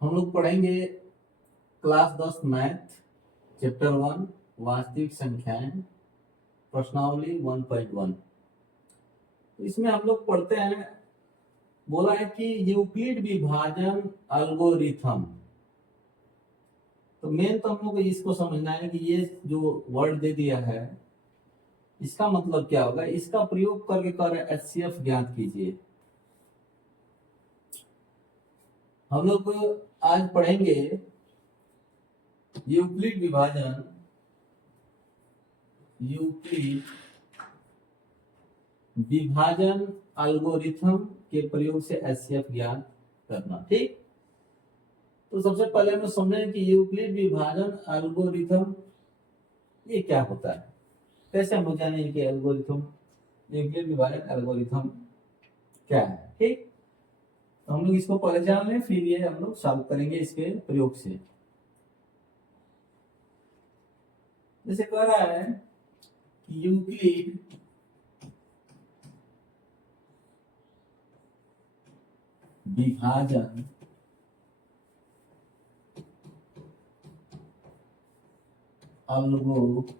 हम लोग पढ़ेंगे क्लास 10 मैथ चैप्टर 1 वास्तविक संख्याएं प्रश्नावली 1.1। तो इसमें हम लोग पढ़ते हैं, बोला है कि यूक्लिड विभाजन एल्गोरिथम। तो मेन तो हम लोग को इसको समझना है कि ये जो वर्ड दे दिया है इसका मतलब क्या होगा। इसका प्रयोग करके कर एचसीएफ ज्ञात कीजिए। हम लोग आज पढ़ेंगे यूक्लिड विभाजन एल्गोरिथम के प्रयोग से एचसीएफ ज्ञात करना। ठीक, तो सबसे पहले हम समझें कि यूक्लिड विभाजन एल्गोरिथम ये क्या होता है, कैसे हम लोग जाने कि एल्गोरिथम यूक्लिड विभाजन एल्गोरिथम क्या है। ठीक, तो हम लोग इसको पहले जान लें, फिर ये हम लोग सॉल्व करेंगे इसके प्रयोग से। जैसे कह रहा है कि यूक्लिड विभाजन एल्गोरिथम,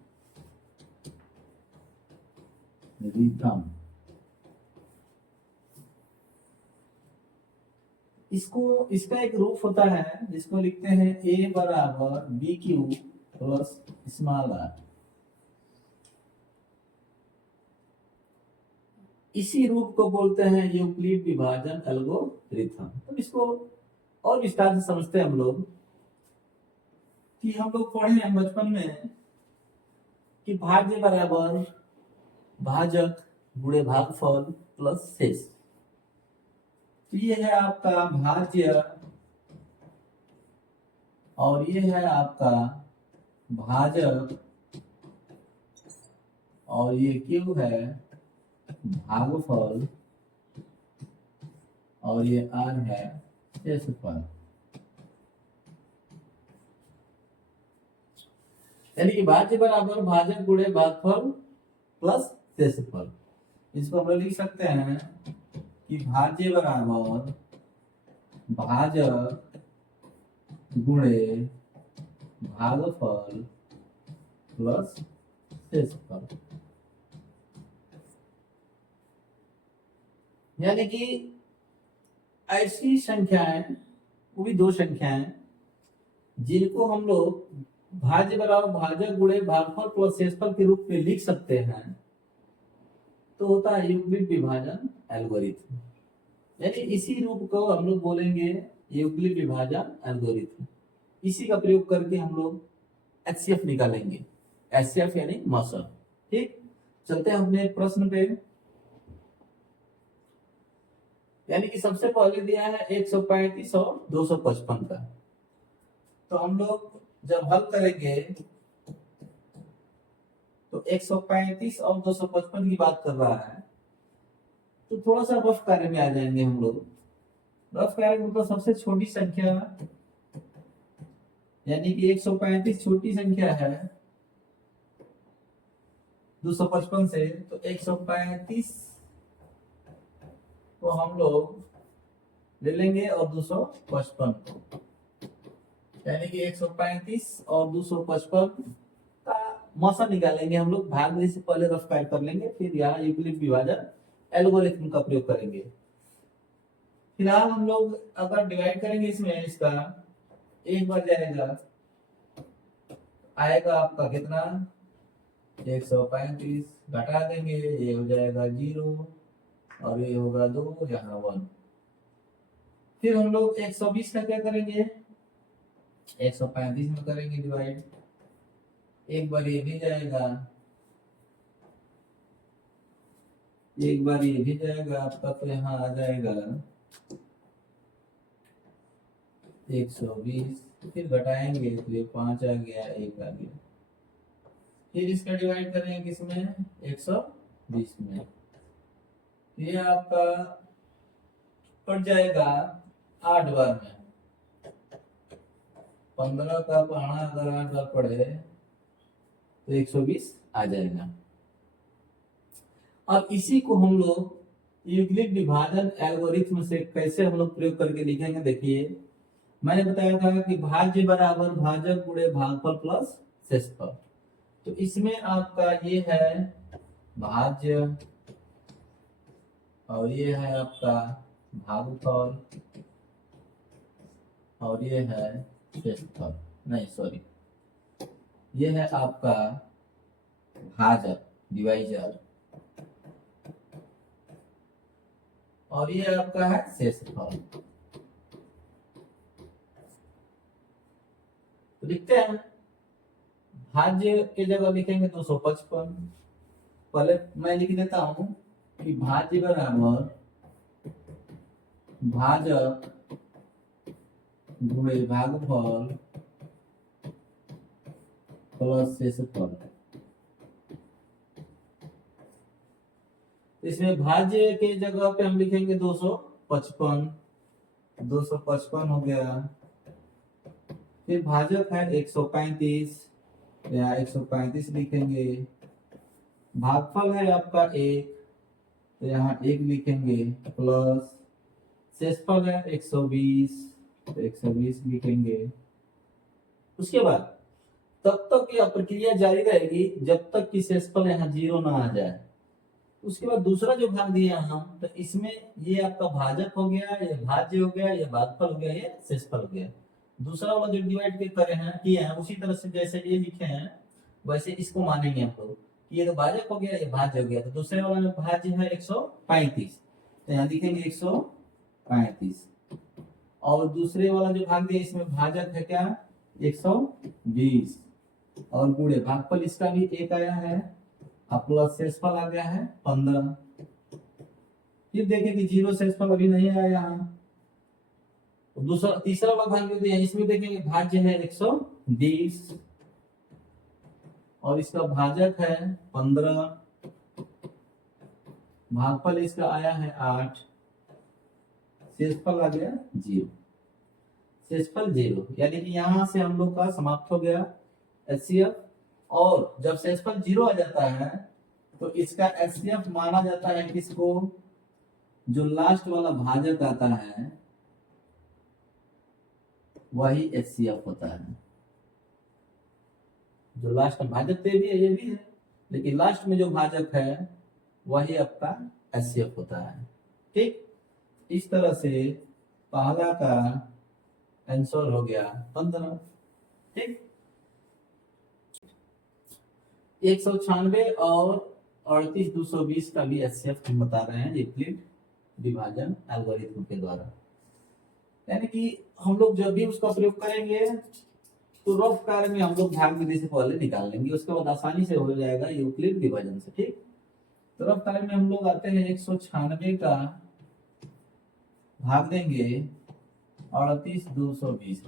इसका एक रूप होता है जिसको लिखते हैं a बराबर b q plus small r. इसी रूप को बोलते हैं यूक्लिड विभाजन एल्गोरिथम। तो इसको और विस्तार से समझते हैं हम लोग कि हम लोग पढ़े हैं बचपन में कि भाज्य बराबर भाजक गुणे भागफल प्लस शेष। तो ये है आपका भाज्य और ये है आपका भाजक और ये क्यू है भागफल और ये आर है शेषफल। यानी कि भाज्य बराबर भाजक गुणे भागफल प्लस शेषफल। इसको हम लिख सकते हैं कि भाज्य बराबर भाजक गुणे भागफल प्लस शेषफल। यानी कि ऐसी संख्याएं, वो भी दो संख्याएं जिनको हम लोग भाज्य बराबर भाजक गुणे भागफल प्लस शेषफल के रूप में लिख सकते हैं, तो होता है यूक्लिड विभाजन एल्गोरिथम। यानी इसी रूप को हम लोग बोलेंगे यूक्लिड विभाजन एल्गोरिथम। इसी का प्रयोग करके हम लोग एचसीएफ निकालेंगे। एचसीएफ यानी मसल। ठीक, चलते हैं अपने प्रश्न पे। यानी कि सबसे पहले दिया है 135 और 255 का। तो हम लोग जब हल करेंगे तो 135 और 255 की बात कर रहा है, तो थोड़ा सा रफ कार्य में आ जाएंगे हम लोग। रफ कार्य मतलब सबसे छोटी संख्या, यानी कि 135 छोटी संख्या है 255 से, तो 135 को हम लोग ले लेंगे और 255 को, यानी कि 135 और 255 का मौसा निकालेंगे हम लोग। भागने से पहले रफ कार्य कर लेंगे, फिर यहाँ यूक्लिड विभाजन एल्गोरिथम का प्रयोग करेंगे। फिलहाल हम लोग अगर डिवाइड करेंगे इसमें, इसका एक बार जाएगा, आएगा आपका कितना 135, घटा देंगे, ये हो जाएगा 0 और ये होगा 2, यहाँ 1। फिर हम लोग 120 का क्या करेंगे, 135 में करेंगे डिवाइड। एक बार ये भी जाएगा, एक बार ये भी जाएगा आपका, तो यहाँ आ जाएगा 120। फिर घटाएंगे तो ये 5 आ गया, 1 आ गया। फिर इसका डिवाइड करेंगे किसमें, 120 में। ये आपका पड़ जाएगा 8 बार में। 15 का पढ़ना अगर 8 बार पढ़े तो 120 आ जाएगा। और इसी को हम लोग यूक्लिड विभाजन एल्गोरिथम से कैसे हम लोग प्रयोग करके लिखेंगे, देखिए। मैंने बताया था कि भाज्य बराबर भाजक गुणे भागफल प्लस शेषफल। तो इसमें आपका ये है भाज्य और ये है आपका भागफल और ये है शेषफल, नहीं सॉरी, ये है आपका भाजक डिवाइजर और ये आपका है शेषफल। तो लिखते हैं, भाज्य के जगह लिखेंगे 255। पहले मैं लिख देता हूं कि भाज्य बराबर भाजक गुणे भागफल प्लस शेषफल। इसमें भाज्य के जगह पे हम लिखेंगे 255, 255 हो गया। फिर भाजक है 135 या 135 लिखेंगे। भागफल है आपका 1, तो यहाँ 1 लिखेंगे प्लस शेषफल है 120, तो 120 लिखेंगे। उसके बाद तब तक यह प्रक्रिया जारी रहेगी जब तक कि शेषफल यहाँ 0 ना आ जाए। उसके बाद दूसरा जो भाग दिया हम, तो इसमें ये आपका भाजक हो गया, ये भाज्य हो गया, ये भागफल हो गया, ये शेषफल हो गया। दूसरा वाला जो डिवाइड के करे हैं किए हैं उसी तरह से जैसे ये लिखे हैं वैसे इसको मानेंगे हम लोग कि ये तो भाजक हो गया, ये भाज्य हो गया। तो दूसरे वाला में भाज्य है 135, तो यहाँ लिखेंगे 135। और दूसरे वाला जो भाग दिया इसमें भाजक है क्या 120 और गुणे भागफल इसका भी 1 आया है और प्लस शेषफल आ गया है 15। फिर देखें कि 0 शेषफल अभी नहीं आया यहाँ। तो दूसरा तीसरा वाला भाग जो दिया इसमें देखेंगे भाज्य है 120 और इसका भाजक है 15, भागफल इसका आया है 8, शेषफल आ गया 0। शेषफल 0 यानी कि यहां से हम लोग का समाप्त हो गया एचसीएफ। और जब शेषफल 0 आ जाता है तो इसका एचसीएफ माना जाता है किसको, जो लास्ट वाला भाजक आता है वही एचसीएफ होता है। जो लास्ट में भाजक तो भी है, ये भी है, लेकिन लास्ट में जो भाजक है वही आपका एचसीएफ होता है। ठीक, इस तरह से पहला का आंसर हो गया 15। ठीक, 196 और 38220 का भी एचसीएफ हम बता रहे हैं यूक्लिड विभाजन एल्गोरिथम के द्वारा। यानी कि हम लोग जब भी उसका प्रयोग करेंगे तो रफ कार्य में हम लोग भाग विधि से पहले निकाल लेंगे, उसके बाद आसानी से हो जाएगा यूक्लिड विभाजन से। ठीक, तो रफ कार्य में हम लोग आते हैं 196 का भाग देंगे 38220।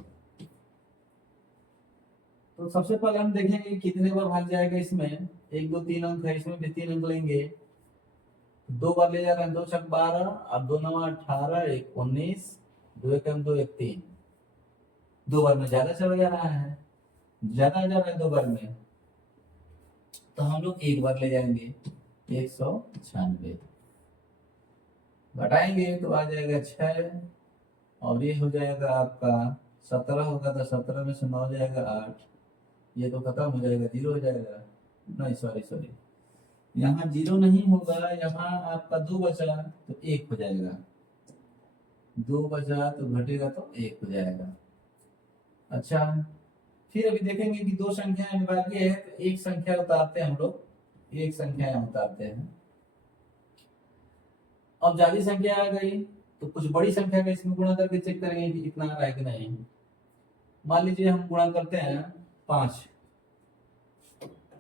तो सबसे पहले हम देखेंगे कितने बार भाग जाएगा इसमें। 1 2 3 अंक है, इसमें भी 3 अंक लेंगे। 2 बार ले जा रहे हैं, 2 छक 12 और 2 9 18, 1 19, 2 1 2 1 3। 2 बार में ज्यादा चला जा रहा है, ज्यादा जा रहा है 2 बार में, तो हम लोग 1 बार ले जाएंगे 196 घटाएंगे तो आ जाएगा 6 और ये हो जाएगा आपका 17 होगा, तो 17 में से 9 जाएगा 8, ये तो खत्म हो जाएगा 0 हो जाएगा। नहीं सॉरी, यहाँ 0 नहीं होगा, यहाँ आपका 2 बचा तो 1 हो जाएगा, 2 बचा तो घटेगा तो 1 हो जाएगा। अच्छा, फिर अभी देखेंगे कि 2 संख्याएं बाकी है, तो एक संख्या उतारते हैं हम लोग, एक संख्या उतारते हैं। अब ज्यादा संख्या आ गई तो कुछ बड़ी संख्या का इसमें गुणा करके चेक करेंगे कि कितना आ रहा है कि नहीं। मान लीजिए हम गुणा करते हैं 5,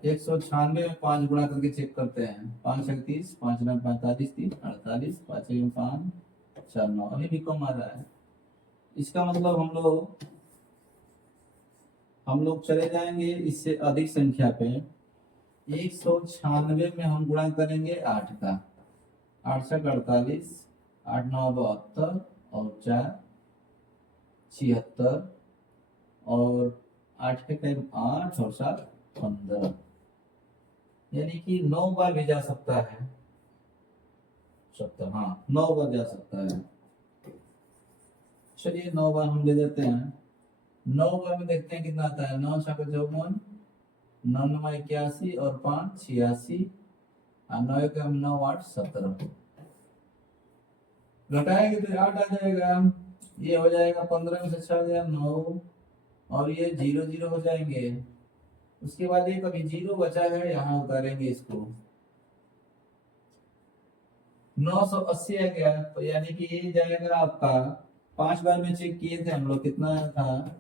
196 में 5 गुणा करके चेक करते हैं। 5 36, 5 9 45, 3 48, 5 1 5 4 9, अभी भी कम आ रहा है। इसका मतलब हम लोग चले जाएंगे इससे अधिक संख्या पे। 196 में हम गुणा करेंगे 8 का, 8 से 48, 8 9 72 और 4 76 और 8 के करीब 8 और 7 15, यानी कि 9 बार भी जा सकता है। 70, हाँ 9 बार जा सकता है। चलिए 9 बार हम ले देते हैं। 9 बार में देखते हैं कितना आता है। 9 छक्के 54, 9 9 81 और 5 86 और 9 एक 9 8 17। घटाएंगे तो 8 आ जाएगा। ये हो जाएगा 15 में से 6 गया 9 और ये 0 0 हो जाएंगे। उसके बाद ये कभी 0 बचा है, यहाँ उतारेंगे इसको। 980 आ गया, तो यानी कि ये जाएगा आपका 5 बार में चेक किए थे हम लोग, कितना था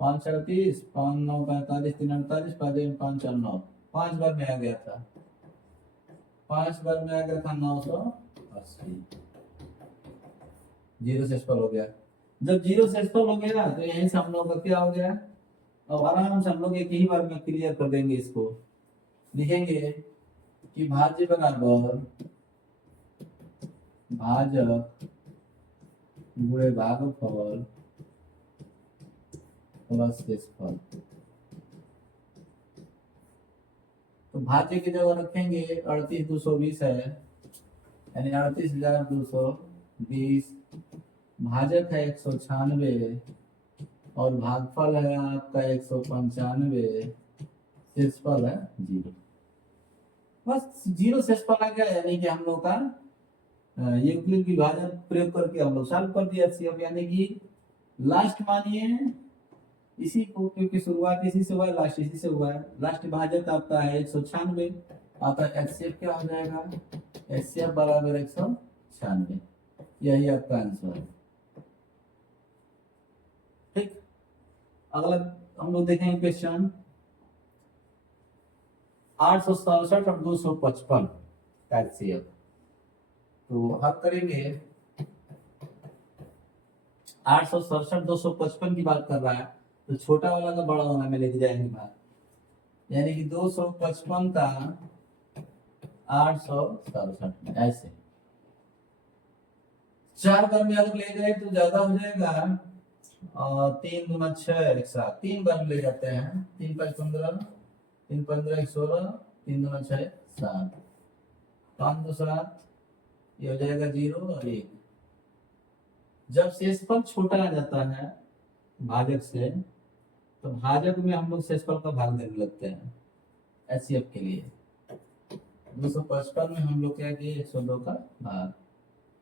5 38 5 9 45 3 48 5 4 9, 5 बार में आ गया था। 5 बार में आ गया था 980। जीरो से सफल हो गया। जब जीरो से सफल हो गया तो यहीं से हम लोग का क्या हो गया, अब आराम से हम लोग एक ही बार में क्लियर कर देंगे इसको। लिखेंगे कि भाज्य बराबर भाजक गुणे भागफल प्लस शेषफल। तो भाज्य की जगह रखेंगे 38,220 है, यानी 38,220। भाजक है 196 और भागफल है आपका 195, शेषफल है 0। बस 0 शेषफल आ गया, यानी कि हम लोग का यूक्लिड विभाजन प्रयोग करके हम लोग सॉल्व कर दिया एचसीएफ। यानी कि लास्ट मानिए इसी को, क्योंकि शुरुआत इसी से हुआ है, लास्ट इसी से हुआ है। लास्ट भाजक आपका है 196, आपका एचसीएफ क्या हो जाएगा, एचसीएफ बराबर 196। यही आपका आंसर है। ठीक, अगला हम लोग देखेंगे क्वेश्चन 867 और 255 का एचसीएफ। तो हल करेंगे। 867 255 की बात कर रहा है, तो छोटा वाला का बड़ा वाला में लेके जाएंगे बात, यानी कि 255 का 867 में ऐसे 4 बार में अगर ले जाए तो ज्यादा हो जाएगा। 3 गुना 6 एक साथ 3 बार में ले जाते हैं। 3 5 15, 3 15 16, 3 गुना 6 7, 5 2 7, ये हो जाएगा 0 और 1। जब शेषफल छोटा आ जाता है भाजक से, तो भाजक में हम लोग शेषफल का भाग देने लगते हैं एचसीएफ के लिए। 255 में हम लोग क्या किए 102 का भाग,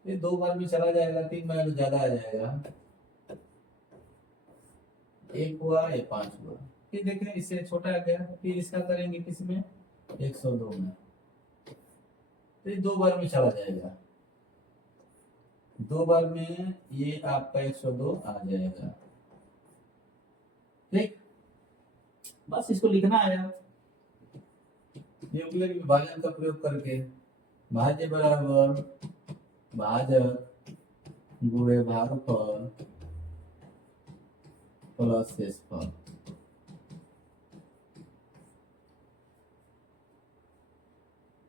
ये 2 बार में चला जाएगा, 3 बार में ज्यादा आ जाएगा। 1 हुआ, ये 5 हुआ, फिर देखें इससे छोटा आ गया, फिर इसका करेंगे किसमें 102 में, तो 2 बार में चला जाएगा। 2 बार में ये आपका 102 आ जाएगा। ठीक, बस इसको लिखना है न्यूक्लियर विभाजन का प्रयोग करके। भाज्य बराबर भाजक गुणे भागफल प्लस शेषफल।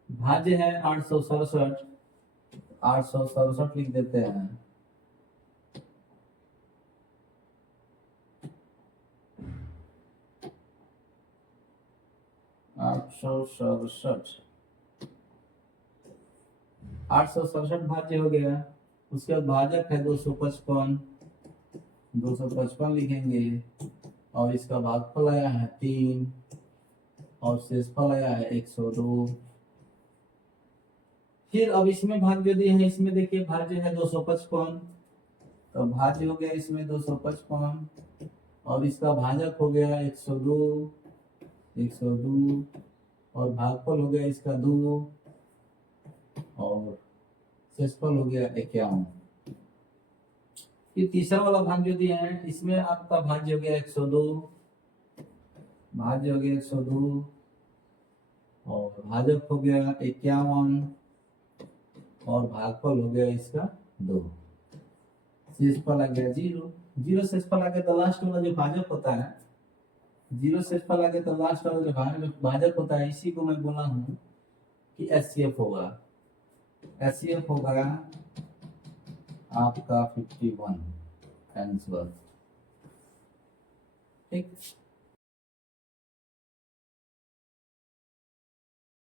भाज्य है 867, 867 लिख देते हैं। आठ सौ सड़सठ भाज्य हो गया। उसके बाद भाजक है 255, 255 लिखेंगे और इसका भागफल आया है 3 और शेषफल आया है 102। फिर अब इसमें भाज्य दिए हैं, इसमें देखिए भाज्य है 255, तो भाज्य हो गया इसमें 255 और इसका भाजक हो गया 102 और भागफल हो गया इसका 2 और शेषफल हो गया 51। फिर तीसरा वाला भाज्य दिए हैं, इसमें आपका भाज्य हो गया 102, भाज्य हो गया 102 और भाजक हो गया 51 और भागफल हो गया इसका 2। शेषफल आ गया 0। 0 शेषफल आ गया तो लास्ट वाला जो भाजक होता है, 0 शेषफल आ गया तो लास्ट वाला जो भाजक होता है, इसी को मैं बोला हूँ कि एचसीएफ होगा। एचसीएफ होगा आपका 51 आंसर। ठीक।